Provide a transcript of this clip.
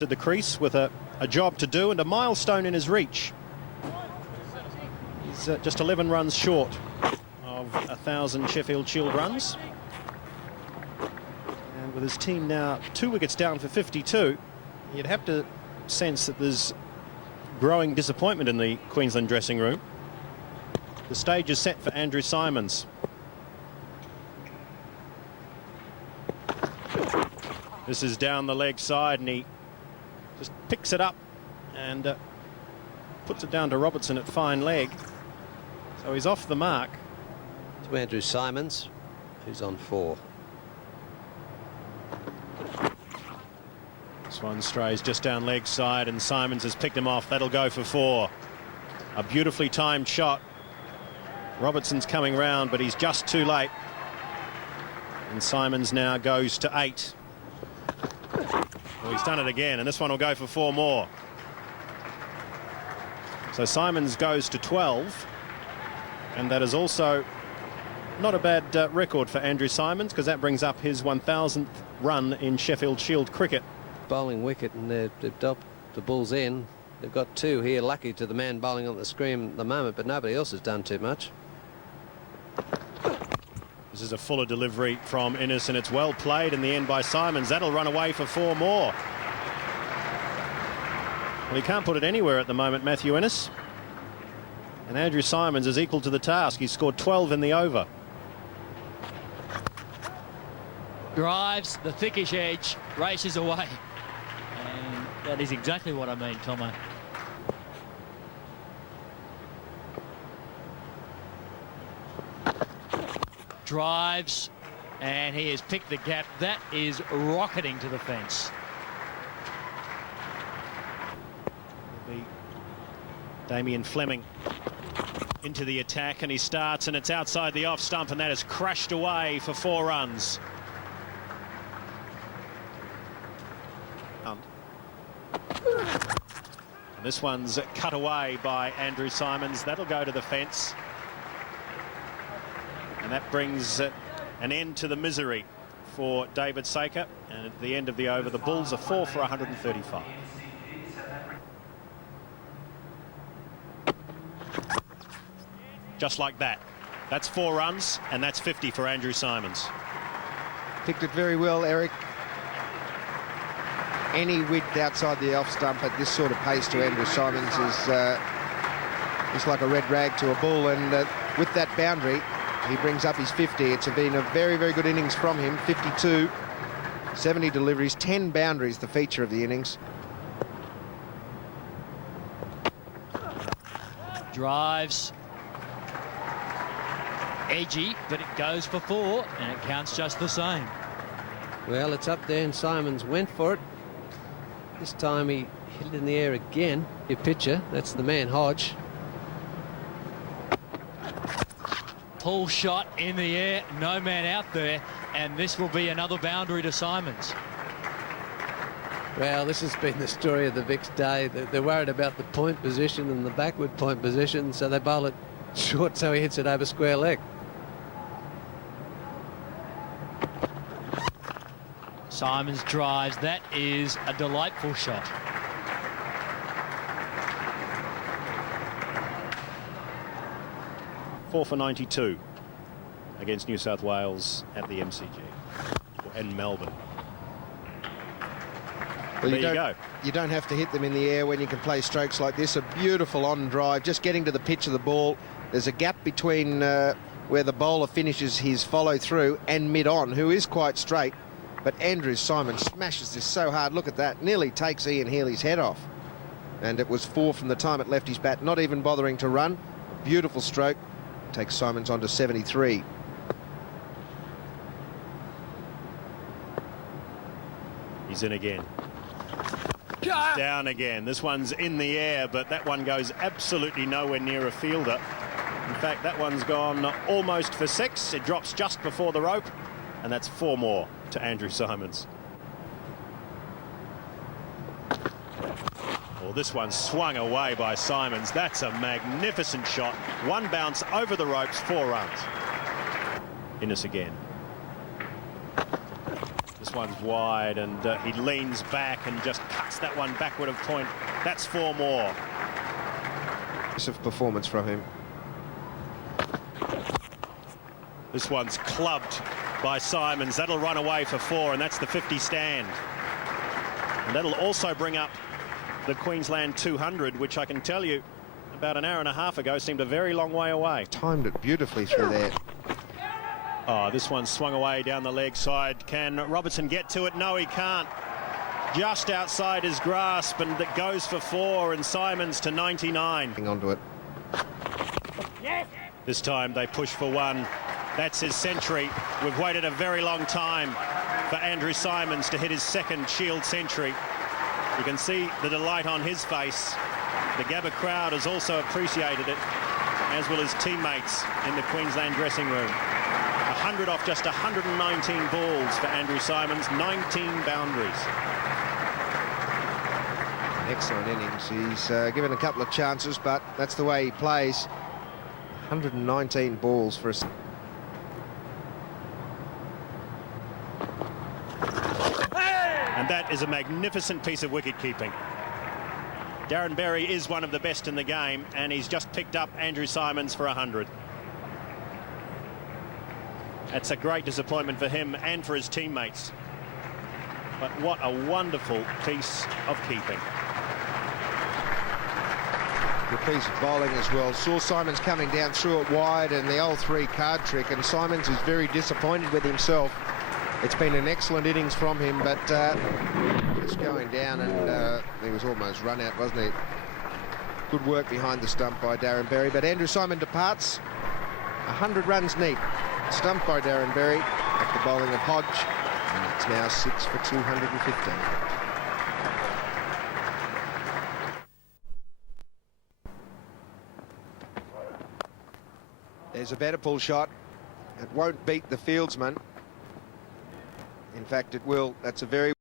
to the crease with a job to do and a milestone in his reach. He's just 11 runs short of 1,000 Sheffield Shield runs. And with his team now 2 wickets down for 52, you'd have to sense that there's growing disappointment in the Queensland dressing room. The stage is set for Andrew Symonds. This is down the leg side and he just picks it up and puts it down to Robertson at fine leg. So he's off the mark. To Andrew Symonds, who's on 4. This one strays just down leg side and Symonds has picked him off. That'll go for 4. A beautifully timed shot. Robertson's coming round, but he's just too late. And Symonds now goes to 8. Well, he's done it again, and this one will go for 4 more. So Symonds goes to 12, and that is also not a bad record for Andrew Symonds, because that brings up his 1,000th run in Sheffield Shield cricket. Bowling wicket, and they've dumped the Bulls in. They've got 2 here, lucky to the man bowling on the screen at the moment, but nobody else has done too much. This is a fuller delivery from Innes, and it's well played in the end by Symonds. That'll run away for 4 more. Well, he can't put it anywhere at the moment, Matthew Innes. And Andrew Symonds is equal to the task. He's scored 12 in the over. Drives the thickish edge, races away. And that is exactly what I mean, Tomo. Drives, and he has picked the gap. That is rocketing to the fence. Damien Fleming into the attack, and he starts, and it's outside the off stump, and that is crashed away for 4 runs. And this one's cut away by Andrew Symonds. That'll go to the fence. And that brings an end to the misery for David Saker. And at the end of the over, the Bulls are 4 for 135. Just like that. That's 4 runs, and that's 50 for Andrew Symonds. Picked it very well, Eric. Any width outside the off stump at this sort of pace to Andrew Symonds is like a red rag to a bull, and with that boundary, he brings up his 50. It's been a very, very good innings from him. 52, 70 deliveries, 10 boundaries, the feature of the innings. Drives. Edgy, but it goes for 4, and it counts just the same. Well, it's up there, and Symonds went for it. This time he hit it in the air again. Your pitcher, that's the man, Hodge. Pull shot in the air, no man out there, and this will be another boundary to Symonds. Well, this has been the story of the Vicks day. They're worried about the point position and the backward point position, so they bowl it short so he hits it over square leg. Symonds drives. That is a delightful shot. Four for 92 against New South Wales at the MCG and Melbourne. Well, there you go. You don't have to hit them in the air when you can play strokes like this. A beautiful on drive, just getting to the pitch of the ball. There's a gap between where the bowler finishes his follow through and mid on, who is quite straight. But Andrew Symonds smashes this so hard. Look at that. Nearly takes Ian Healy's head off. And it was 4 from the time it left his bat, not even bothering to run. Beautiful stroke. Takes Symonds on to 73. He's in again. He's down again. This one's in the air, but that one goes absolutely nowhere near a fielder. In fact, that one's gone almost for 6. It drops just before the rope, and that's 4 more to Andrew Symonds. Well, this one swung away by Symonds. That's a magnificent shot. 1 bounce over the ropes, 4 runs. Innes again. This one's wide, and he leans back and just cuts that one backward of point. That's 4 more. Of performance from him. This one's clubbed by Symonds. That'll run away for 4, and that's the 50 stand. And that'll also bring up the Queensland 200, which I can tell you about an hour and a half ago seemed a very long way away. Timed it beautifully through there. Oh, this one swung away down the leg side. Can Robertson get to it? No, he can't. Just outside his grasp, and that goes for 4, and Symonds to 99. Hang on to it. This time they push for 1. That's his century. We've waited a very long time for Andrew Symonds to hit his 2nd Shield century. You can see the delight on his face. The GABBA crowd has also appreciated it, as will his teammates in the Queensland dressing room. 100 off just 119 balls for Andrew Symonds, 19 boundaries. Excellent innings. He's given a couple of chances, but that's the way he plays. 119 balls for us. And that is a magnificent piece of wicket keeping. Darren Berry is one of the best in the game, and he's just picked up Andrew Symonds for 100. That's a great disappointment for him and for his teammates. But what a wonderful piece of keeping. Good piece of bowling as well. Saw Symonds coming down through it wide, and the old 3 card trick, and Symonds is very disappointed with himself. It's been an excellent innings from him, but just going down, and he was almost run out, wasn't he? Good work behind the stump by Darren Berry, but Andrew Symonds departs. 100 runs neat. Stumped by Darren Berry at the bowling of Hodge, and it's now 6 for 215. There's a better pull shot. It won't beat the fieldsman. In fact, it will. That's a very